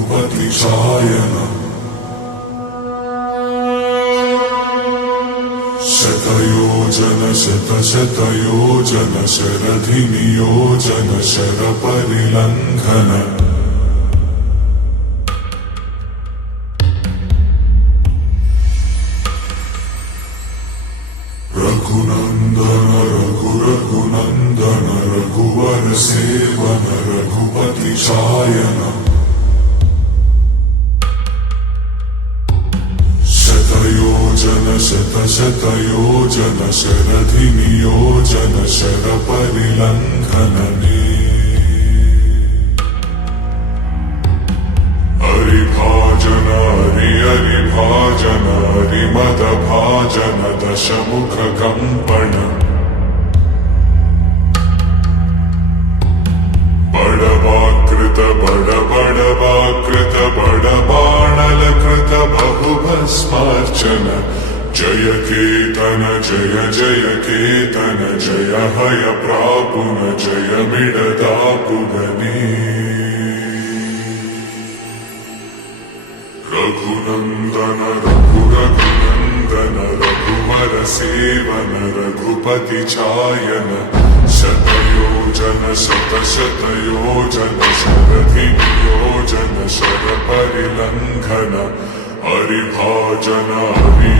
रघुपति शायन शतयोजन शतशतयोजन शरधिनियोजन शरपरिलङ्घन रघुनन्दन रघुनन्दन रघुवर सेवन रघुपति शायन शतयोजन शतशतयोजन शरधिनियोजन शरपरिलङ्घन हरिभाजन हरिभाजन हरिमदभाजन दशमुख कंपन बड़वाकृत बड़वाकृत बड़बाणलकृत बहुभस्मार्चन जय केतन जय जय केतन जय हय प्रापुन जय मिडदापुगनी रघुनन्दन रघुनन्दन रघुवर सेवन रघुपति चायन शतयोजन शतशतयोजन शरधिनियोजन शरपरिलङ्घन हरिभाजन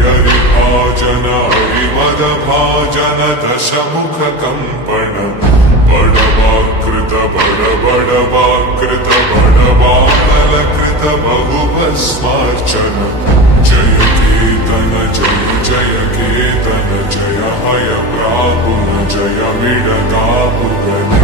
हरिभाजन हरिमदभाजन दशमुख कंपन बड़वाकृत बड़वाकृत बड़वानलकृत बहुभस्मार्चन जय केतन जय जय केतन जय हय प्रापुन जय मिडदापुगनी